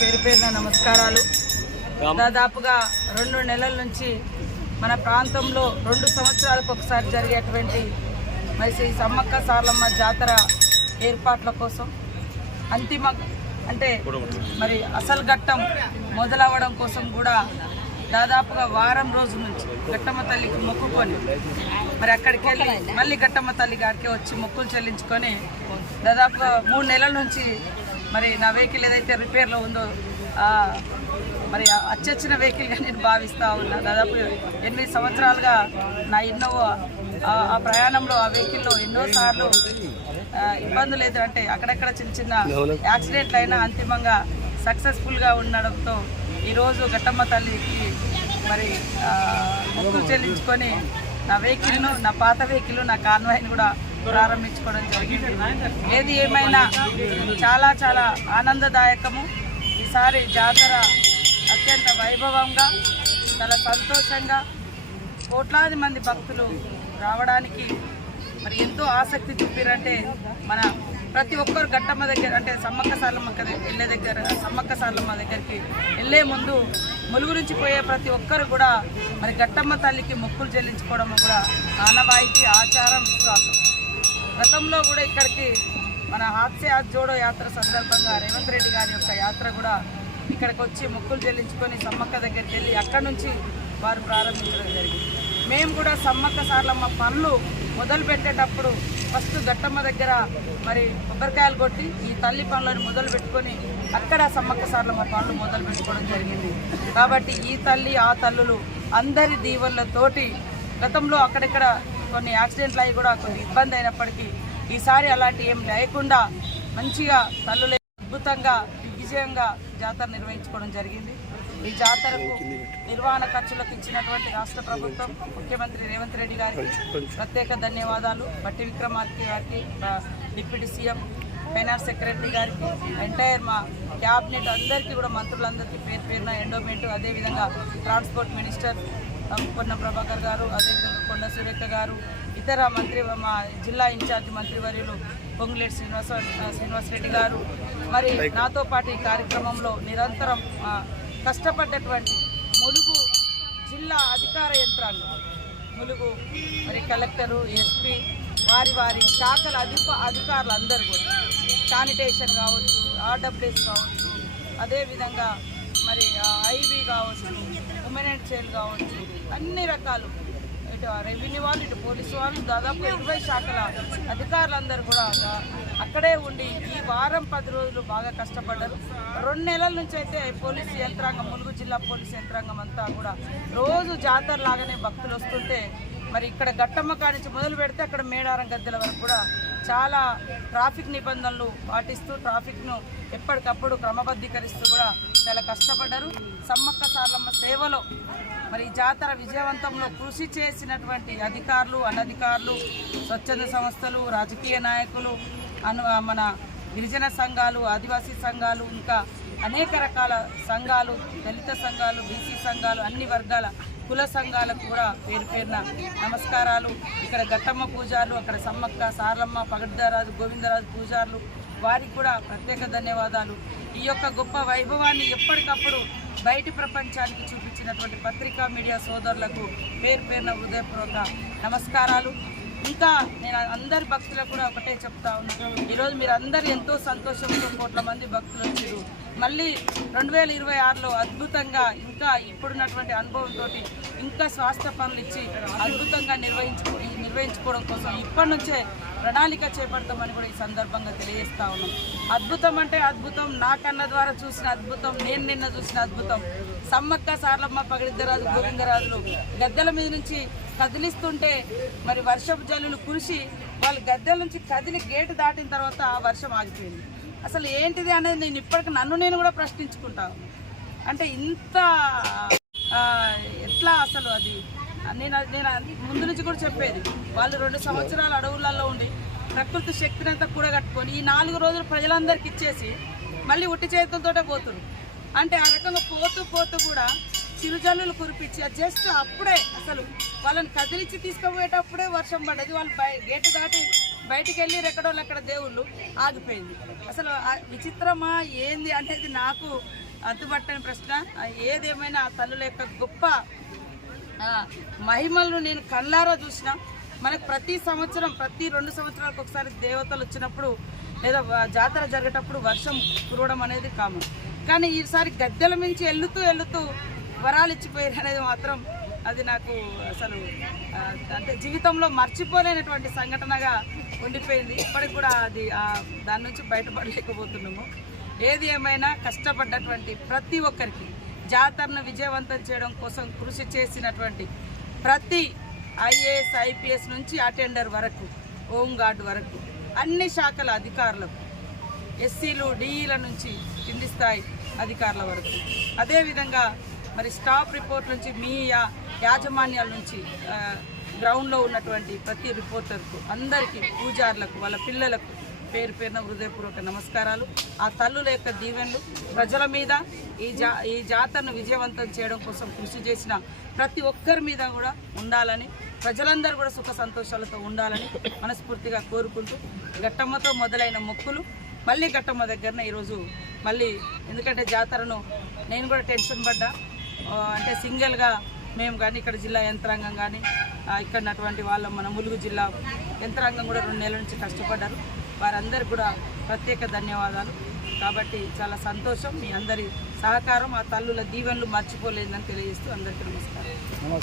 పేరు పేరున నమస్కారాలు. దాదాపుగా 2 నెలల నుంచి మన ప్రాంతంలో 2 సంవత్సరాలకు ఒకసారి జరిగేటువంటి మరి శ్రీ సమ్మక్క సారలమ్మ జాతర ఏర్పాట్ల కోసం అంతిమ అంటే మరి అసలు ఘట్టం మొదలవ్వడం కోసం కూడా దాదాపుగా వారం రోజుల నుంచి ఘట్టమ్మ తల్లికి మొక్కుకొని మరి అక్కడికి వెళ్ళి మళ్ళీ ఘట్టమ్మ తల్లి గారికి వచ్చి మొక్కులు చెల్లించుకొని దాదాపుగా 3 నెలల నుంచి మరి నా వెహికల్ ఏదైతే రిపేర్లో ఉందో మరి అచ్చొచ్చిన వెహికల్గా నేను భావిస్తూ ఉన్నా. దాదాపు 8 సంవత్సరాలుగా నా ఇన్నోవా ఆ ప్రయాణంలో ఆ వెహికల్లో ఎన్నోసార్లు ఇబ్బందులు ఎదురంటే అక్కడక్కడ చిన్న చిన్న యాక్సిడెంట్లు అయినా అంతిమంగా సక్సెస్ఫుల్గా ఉండడంతో ఈరోజు ఘట్టమ్మ తల్లికి మరి మొక్కులు చెల్లించుకొని నా వెహికల్ను, నా పాత వెహికల్, నా కాన్వాయ్ని కూడా ప్రారంభించుకోవడం జరిగింది. ఏది ఏమైనా చాలా చాలా ఆనందదాయకము. ఈసారి జాతర అత్యంత వైభవంగా చాలా సంతోషంగా కోట్లాది మంది భక్తులు రావడానికి మరి ఎంతో ఆసక్తి చూపిరంటే మన ప్రతి ఒక్కరు ఘట్టమ్మ దగ్గర అంటే సమ్మక్క సారలమ్మ సమ్మక్క సారలమ్మ దగ్గరికి వెళ్ళే ముందు ములుగు నుంచి పోయే ప్రతి ఒక్కరు కూడా మరి ఘట్టమ్మ తల్లికి మొక్కులు చెల్లించుకోవడం కూడా ఆనవాయితీ, ఆచారం, విశ్వాసం. గతంలో కూడా ఇక్కడికి మన హాత్సే హాత్ జోడో యాత్ర సందర్భంగా రేవంత్ రెడ్డి గారి యొక్క యాత్ర కూడా ఇక్కడికి వచ్చి మొక్కులు చెల్లించుకొని సమ్మక్క దగ్గరికి వెళ్ళి అక్కడి నుంచి వారు ప్రారంభించడం జరిగింది. మేము కూడా సమ్మక్క సారలమ్మ పనులు మొదలు పెట్టేటప్పుడు ఫస్ట్ ఘట్టమ్మ దగ్గర మరి కొబ్బరికాయలు కొట్టి ఈ తల్లి పనులను మొదలు పెట్టుకొని అక్కడ సమ్మక్క సారలమ్మ పనులు మొదలు పెట్టుకోవడం జరిగింది. కాబట్టి ఈ తల్లి ఆ తల్లులు అందరి దీవెనలతోటి గతంలో అక్కడక్కడ కొన్ని యాక్సిడెంట్లు అయ్యి కూడా కొన్ని ఇబ్బంది అయినప్పటికీ ఈసారి అలాంటి ఏం లేకుండా మంచిగా తల్లులే అద్భుతంగా దిగ్విజయంగా జాతర నిర్వహించుకోవడం జరిగింది. ఈ జాతరకు నిర్వహణ ఖర్చులకు ఇచ్చినటువంటి రాష్ట్ర ప్రభుత్వం, ముఖ్యమంత్రి రేవంత్ రెడ్డి గారికి ప్రత్యేక ధన్యవాదాలు. బట్టి విక్రమార్క గారికి, డిప్యూటీ సీఎం, ఫైనాన్స్ సెక్రటరీ గారికి, ఎంటైర్ మా క్యాబినెట్ అందరికీ కూడా మంత్రులందరికీ పేరు పేరున ఎండోమెంట్, అదేవిధంగా ట్రాన్స్పోర్ట్ మినిస్టర్ పొన్నం ప్రభాకర్ గారు, అదేవిధంగా కొండ సురేఖ గారు, ఇతర మా జిల్లా ఇన్ఛార్జి మంత్రివర్యులు పొంగులేటి శ్రీనివాసరెడ్డి గారు, మరి నాతో పాటు ఈ కార్యక్రమంలో నిరంతరం కష్టపడ్డటువంటి ములుగు జిల్లా అధికార యంత్రాంగం, ములుగు మరి కలెక్టరు, ఎస్పీ, వారి శాఖల అధికారులు అందరూ కూడా శానిటేషన్ కావచ్చు, ఆర్డబ్ల్యూఎస్ కావచ్చు, అదేవిధంగా మరి ఐబీ కావచ్చు, ఉమెన్ అండ్ చైల్డ్ కావచ్చు, అన్ని రకాలు ఇటు రెవెన్యూ వాళ్ళు, ఇటు పోలీసు వాళ్ళు, దాదాపు 20 శాఖల అధికారులందరూ కూడా అక్కడే ఉండి ఈ వారం 10 రోజులు బాగా కష్టపడ్డారు. 2 నెలల నుంచి అయితే పోలీసు యంత్రాంగం, ములుగు జిల్లా పోలీసు యంత్రాంగం అంతా కూడా రోజు జాతర లాగానే భక్తులు వస్తుంటే మరి ఇక్కడ ఘట్టమ్మ కానించి మొదలు పెడితే అక్కడ మేడారం గద్దెల వరకు కూడా చాలా ట్రాఫిక్ నిబంధనలు పాటిస్తూ ట్రాఫిక్ను ఎప్పటికప్పుడు క్రమబద్ధీకరిస్తూ కూడా చాలా కష్టపడ్డారు. సమ్మక్క సారలమ్మ సేవలో మరి జాతర విజయవంతంలో కృషి చేసినటువంటి అధికారులు, అనధికారులు, స్వచ్ఛంద సంస్థలు, రాజకీయ నాయకులు, మన గిరిజన సంఘాలు, ఆదివాసీ సంఘాలు, ఇంకా అనేక రకాల సంఘాలు, దళిత సంఘాలు, బీసీ సంఘాలు, అన్ని వర్గాల కుల సంఘాలకు కూడా పేరు పేరున నమస్కారాలు. ఇక్కడ ఘట్టమ్మ పూజారులు, అక్కడ సమ్మక్క సారలమ్మ, పగడ్దారాజు, గోవిందరాజు పూజారులు, వారికి కూడా ప్రత్యేక ధన్యవాదాలు. ఈ యొక్క గొప్ప వైభవాన్ని ఎప్పటికప్పుడు బయటి ప్రపంచానికి చూపించినటువంటి పత్రికా మీడియా సోదరులకు పేరు పేరున హృదయపూర్వక నమస్కారాలు. ఇంకా నేను అందరి భక్తులకు కూడా ఒకటే చెప్తా ఉన్నాను, ఈరోజు మీరు అందరూ ఎంతో సంతోషంతో కోట్ల మంది భక్తులు వచ్చారు. మళ్ళీ 2026లో అద్భుతంగా ఇంకా ఇప్పుడున్నటువంటి అనుభవంతో ఇంకా స్వాస్థ్య పనులు ఇచ్చి అద్భుతంగా నిర్వహించుకోవడం కోసం ఇప్పటి నుంచే ప్రణాళిక చేపడతామని కూడా ఈ సందర్భంగా తెలియజేస్తా ఉన్నాం. అద్భుతం అంటే అద్భుతం, నా కన్న ద్వారా చూసిన అద్భుతం, నేను నిన్న చూసిన అద్భుతం. సమ్మక్క సారలమ్మ, పగడిద్దరాజు, గోవిందరాజులు గద్దెల మీద నుంచి కదిలిస్తుంటే మరి వర్షపు జల్లులు కురిసి వాళ్ళు గద్దెల నుంచి కదిలి గేటు దాటిన తర్వాత ఆ వర్షం ఆగిపోయింది. అసలు ఏంటిది అనేది నేను ఇప్పటికి నేను కూడా ప్రశ్నించుకుంటాను. అంటే ఇంత ఎట్లా అసలు అది నేను ముందు నుంచి కూడా చెప్పేది, వాళ్ళు 2 సంవత్సరాలు అడవులలో ఉండి ప్రకృతి శక్తిని అంతా కూడా కట్టుకొని ఈ 4 రోజులు ప్రజలందరికీ ఇచ్చేసి మళ్ళీ ఉట్టి చేతులతోటే పోతున్నారు. అంటే ఆ రకంగా పోతూ కూడా చిరుజల్లులు కురిపించి జస్ట్ అప్పుడే అసలు వాళ్ళని కదిలించి తీసుకుపోయేటప్పుడే వర్షం పడ్డది. వాళ్ళు గేటు దాటి బయటికి వెళ్ళి ఎక్కడోళ్ళు అక్కడ దేవుళ్ళు ఆగిపోయింది. అసలు విచిత్రమా ఏంది అనేది నాకు అంతుబట్టని ప్రశ్న. ఏదేమైనా ఆ తల్లుల యొక్క గొప్ప మహిమలను నేను కళ్ళారా చూసిన. మనకు ప్రతి సంవత్సరం ప్రతి 2 సంవత్సరాలకు ఒకసారి దేవతలు వచ్చినప్పుడు లేదా జాతర జరిగేటప్పుడు వర్షం కురవడం అనేది కామన్. కానీ ఈసారి గద్దెల మించి వెళ్తూ వరాలు ఇచ్చిపోయారు అనేది మాత్రం అది నాకు అసలు అంటే జీవితంలో మర్చిపోలేనటువంటి సంఘటనగా ఉండిపోయింది. ఇప్పటికి కూడా అది దాని నుంచి బయటపడలేకపోతున్నాము. ఏది ఏమైనా కష్టపడ్డటువంటి ప్రతి ఒక్కరికి జాతరను విజయవంతం చేయడం కోసం కృషి చేసినటువంటి ప్రతి ఐఏఎస్ ఐపీఎస్ నుంచి అటెండర్ వరకు హోంగార్డ్ వరకు అన్ని శాఖల అధికారులకు ఎస్సీలు డిఈల నుంచి కింది స్థాయి అధికారుల వరకు అదేవిధంగా మరి స్టాఫ్ రిపోర్ట్ నుంచి మీ యాజమాన్యాల నుంచి గ్రౌండ్లో ఉన్నటువంటి ప్రతి రిపోర్టర్కు అందరికీ పూజారులకు వాళ్ళ పిల్లలకు పేరు పేరున హృదయపూర్వక నమస్కారాలు. ఆ తల్లుల యొక్క దీవెనలు ప్రజల మీద ఈ జాతరను విజయవంతం చేయడం కోసం కృషి చేసిన ప్రతి ఒక్కరి మీద కూడా ఉండాలని, ప్రజలందరూ కూడా సుఖ సంతోషాలతో ఉండాలని మనస్ఫూర్తిగా కోరుకుంటూ ఘట్టమ్మతో మొదలైన మొక్కులు మళ్ళీ ఘట్టమ్మ దగ్గరనే ఈరోజు మళ్ళీ, ఎందుకంటే జాతరను నేను కూడా టెన్షన్ పడ్డా. అంటే సింగిల్గా మేము కానీ ఇక్కడ జిల్లా యంత్రాంగం కానీ ఇక్కడ ఉన్నటువంటి వాళ్ళ మన ములుగు జిల్లా యంత్రాంగం కూడా 2 నెలల నుంచి కష్టపడ్డారు. వారందరికీ కూడా ప్రత్యేక ధన్యవాదాలు. కాబట్టి చాలా సంతోషం. మీ అందరి సహకారం ఆ తల్లుల దీవెనలు మర్చిపోలేదని తెలియజేస్తూ అందరికీ నమస్కారం.